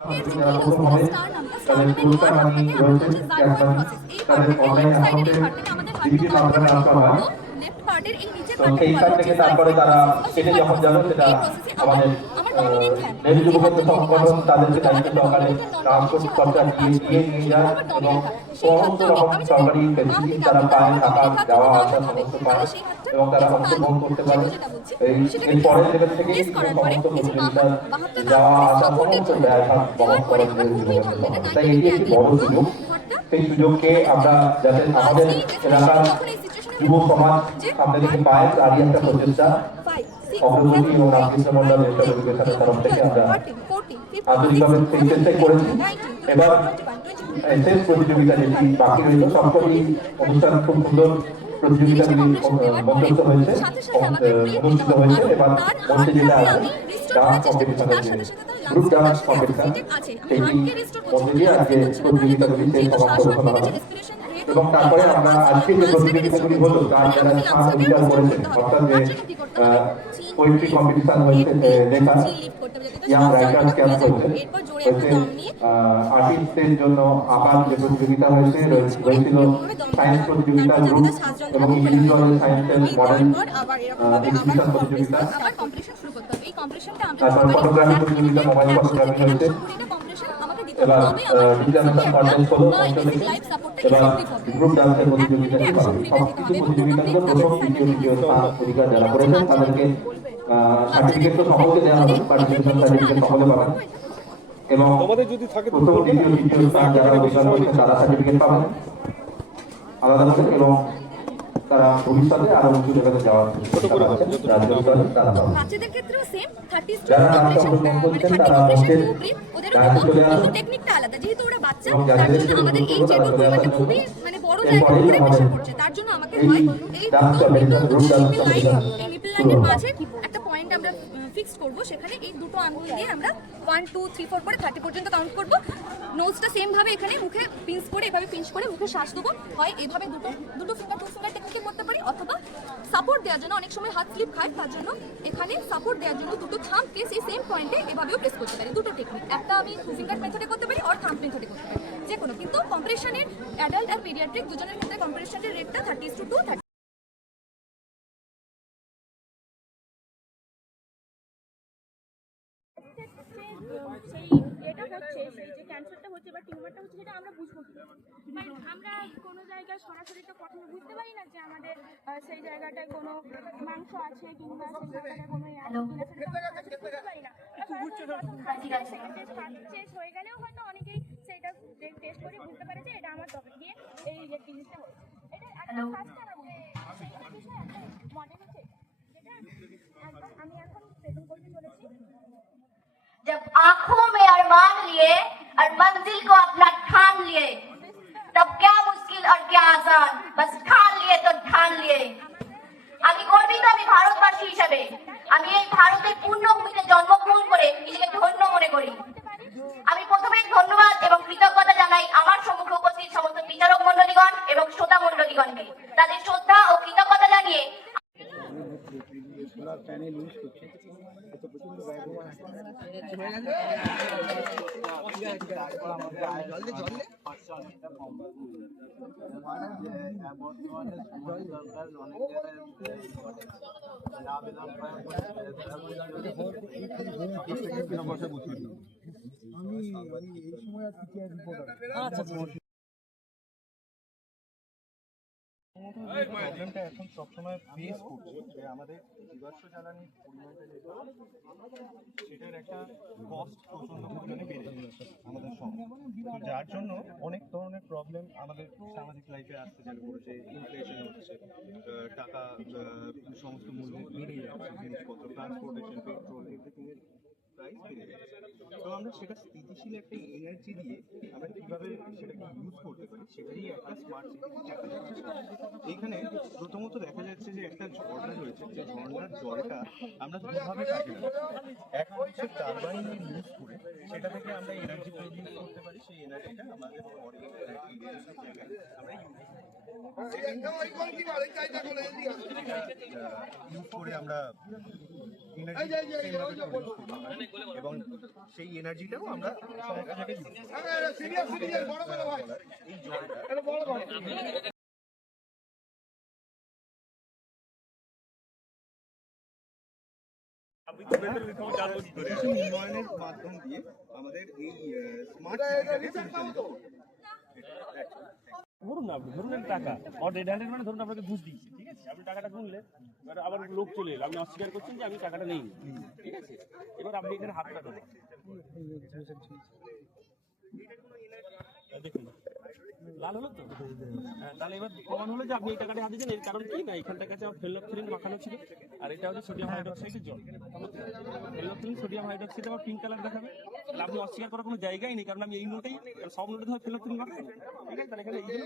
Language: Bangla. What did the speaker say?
তাদের পুরস্কার মানি রয়েছে ক্যাশ মানি তাদের অনলাইন অ্যাকাউন্টে বিভিন্ন মাধ্যমে ট্রান্সফার হয়। তো সেইখান থেকে তারপরে তারা কেটে যখন যাবে সেটা আমাদের নেহরু যুব কেন্দ্র সংগঠন তাদেরকে দায়িত্ব সহকারে ট্রান্সপোর্ট খরচা দিয়ে নিয়ে যায় এবং সমস্ত রকম সরকারি ফেসিলিটি তারা পায়, থাকা যাওয়া আসা সমস্ত পায় এবং তারা অংশগ্রহণ করতে পারে। এই পরের লেভেল থেকে সমস্ত প্রতিযোগিতার যাওয়া আসা সমস্ত ব্যয়ভার বহন করেন নেহরু যুব কেন্দ্র সংগঠন। তাই এটি একটি বড় সুযোগ। সেই সুযোগকে আমরা যাতে আমাদের এলাকার যুব সমাজ সামনে থেকে পায় তারই একটা প্রচেষ্টা অগ্রগতি এবং রামকৃষ্ণ মন্ডল নেশা এডুকেশনের তরফ থেকে আমরা আন্তরিকভাবে সেই চেষ্টাই করেছি। এবার শেষ প্রতিযোগিতা যেটি বাকি রইল, সবকটি অনুষ্ঠান খুব সুন্দর প্রতিযোগিতাগুলি মঞ্চস্থ হয়েছে অনুষ্ঠিত হয়েছে। এবার মঞ্চে যেটা আছে ডান্স কম্পিটিশনের যে গ্রুপ ডান্স কম্পিটিশন, সেইটি মধ্যে দিয়ে আজকে প্রতিযোগিতাগুলি শেষ সমাপ্ত ঘোষণা হবে এবং তারপরে আমরা আজকে যে প্রতিযোগিতাগুলি হলো তার যারা স্থান অধিকার করেছেন, অর্থাৎ যে পোয়েট্রি কম্পিটিশন হয়েছে, লেখা ইয়াং রাইটার্স ক্যাম্প হয়েছে, আর্টিস্টদের জন্য আঁকার যে প্রতিযোগিতা হয়েছিল সায়েন্স প্রতিযোগিতা গ্রুপ এবং ইন্ডিভিজুয়াল সায়েন্সের মডেল এক্সিবিশন প্রতিযোগিতা, তারপর ফটোগ্রাফি প্রতিযোগিতা, মোবাইল ফটোগ্রাফি হয়েছে। এবার ডিজাইনেশন কন্টেস্ট হলো অঞ্চলে, এবার গ্রুপ ডান্সের প্রতিযোগিতাটি হবে। সবকিছু প্রতিযোগিতাগুলো প্রথম দ্বিতীয় স্থান অধিকার যারা করেছেন তাদেরকে সার্টিফিকেট তো সকলকে দেওয়া হবে, পার্টিসিপেশন সার্টিফিকেট সকলে পাবেন এবং প্রথম দ্বিতীয় স্থান যারা অধিকার করেছেন তারা সার্টিফিকেট পাবেন আলাদা করে এবং তারা ভবিষ্যতে আরো উঁচু লেভেলে যাওয়ার রাজ্য স্তরে তারা পাবেন। যারা ডান্সে অংশগ্রহণ করছেন তারা মঞ্চের ডান্সে চলে আসুন এবং যাদের আমাদের এই যে খুবই মানে বড় জায়গা করে প্রেসার পড়ছে, তার জন্য আমাকে হয় এই dance competition group dance competition এই নিপল লাইনের মাঝে একটা পয়েন্ট আমরা ফিক্স করব, সেখানে এই দুটো আঙ্গুল দিয়ে আমরা 1 2 3 4 করে 30 পর্যন্ত কাউন্ট করব। নোজটা সেম ভাবে এখানে মুখে পিঞ্চ করে এভাবে পিঞ্চ করে মুখে শ্বাস দেবো, হয় এভাবে দুটো ফিঙ্গার টেকনিকে করতে পারি, অথবা সাপোর্ট দেওয়ার জন্য অনেক সময় হাত স্লিপ খায়, তার জন্য এখানে সাপোর্ট দেওয়ার জন্য দুটো থাম্বকে সেই সেম পয়েন্টে এভাবেও প্রেস করতে পারি। দুটো টেকনিক, একটা আমি ফিঙ্গার মেথডে করতে পারি আর থাম্ব মেথডে করতে পারি, যে কোনো। কিন্তু কম্প্রেশনের অ্যাডাল্ট আর পিডিয়াট্রিক দুজনের ক্ষেত্রে কম্প্রেশনের রেটটা 30:2। সেই এটা হচ্ছে, সেই যে ক্যান্সারটা হচ্ছে বা টিউমারটা হচ্ছে, সেটা আমরা বুঝবো কি? আমরা কোনো জায়গায় সরাসরি তো প্রথমে বুঝতে পারি না যে আমাদের সেই জায়গাটায় কোনো মাংস আছে কিংবা সেই জায়গাটায় কোনো বুঝতে পারি না। শেষ হয়ে গেলেও হয়তো অনেকেই সেটা টেস্ট করে বুঝতে পারে যে এটা আমার ত্বকে গিয়ে এই জিনিসটা হয়েছে। এটা একটা ফার্স্ট সেই বিষয়ে একটা মডেল হচ্ছে যেটা একবার আমি এখন প্রেজেন্ট করতে চলেছি। जब आंखों में अरमान लिए और मंजिल को अपना ठान लिए, तब क्या मुश्किल और क्या आसान, बस ठान लिए तो ठान लिए। আমি গর্বিত, আমি ভারতবাসী হিসেবে আমি এই ভারতের পূর্ণভূমিতে জন্মগ্রহণ করে নিজেকে ধন্য মনে করি। আমি প্রথমেই ধন্যবাদ এবং কৃতজ্ঞতা জানাই আমার সম্মুখে উপস্থিত সমস্ত বিচারক মণ্ডলীগণ এবং শ্রোতা মণ্ডলীগণকে। তাদের শ্রদ্ধা ও কৃতজ্ঞতা জানিয়ে প্যানেল ইউজ করছে এত প্রচন্ড ব্যবহার আমি এই সময় আর কি রিপোর্টার প্রবলেমটা এখন সবসময় ফেস করছে যে আমাদের জীবাশ্ম জ্বালানির পরিমাণটা যেটা সেটার একটা কস্ট প্রচণ্ড পরিমাণে বেড়ে যাচ্ছে আমাদের সঙ্গে, যার জন্য অনেক ধরনের প্রবলেম আমাদের সামাজিক লাইফে আসতে চালু করেছে। ইনফ্লেশন হচ্ছে, টাকা সমস্ত মূল্য বেড়ে যাচ্ছে, জিনিসপত্র, ট্রান্সপোর্টেশন, পেট্রোল, এভরিথিংয়ের প্রাইস বেড়ে যাচ্ছে। তো আমরা সেটা স্থিতিশীল একটা এনার্জি দিয়ে আমরা কীভাবে সেটাকে ইউজ করতে পারি সেটাই একটা স্মার্ট সিটি। এইখানে প্রথমত দেখা যাচ্ছে যে একটা ঝর্ণা রয়েছে, যে ঝর্ণার জলটা আমরা দুভাবে কাজে লাগাই। এক হচ্ছে টারবাইন ইউজ করে সেটা থেকে আমরা এনার্জি প্রডিউস করতে পারি, সেই এনার্জিটা আমাদের পরে আমরা ইউজ করে আমরা এবং সেই এনার্জিটাও আমরা সরকার থেকে এই জলটা উন্নয়নের মাধ্যম দিয়ে আমাদের এই স্মার্ট ধরুন না আপনি ধরুন টাকা রেড হ্যান্ডেড মানে ধরুন আপনাকে ঘুষ দিচ্ছে, ঠিক আছে, আপনি টাকাটা গুনলে এবার আবার লোক চলে এলো, আপনি অস্বীকার করছেন যে আমি টাকাটা নেই, ঠিক আছে, এবার আপনি এখানে হাতটা দেবেন, দেখুন লাল হলো তো, হ্যাঁ, তাহলে এবার প্রমাণ হলো যে আপনি এই টাকাটা হাতে দিয়েছেন। এর কারণ কি না, এখানটার কাছে ফেলোক্সিলিন মাখানো ছিল, আর এটা হচ্ছে সোডিয়াম হাইড্রোক্সাইডের জল। ফেলোক্সিলিন সোডিয়াম হাইড্রোক্সাইড আবার পিঙ্ক কালার দেখাবে, তাহলে আপনি অস্বীকার করার কোনো জায়গাই নেই, কারণ আমি এই নোটেই সব নোটে ধর ফেলোক্সিলিন মাখাই, ঠিক আছে, তাহলে এখানে এই জন্য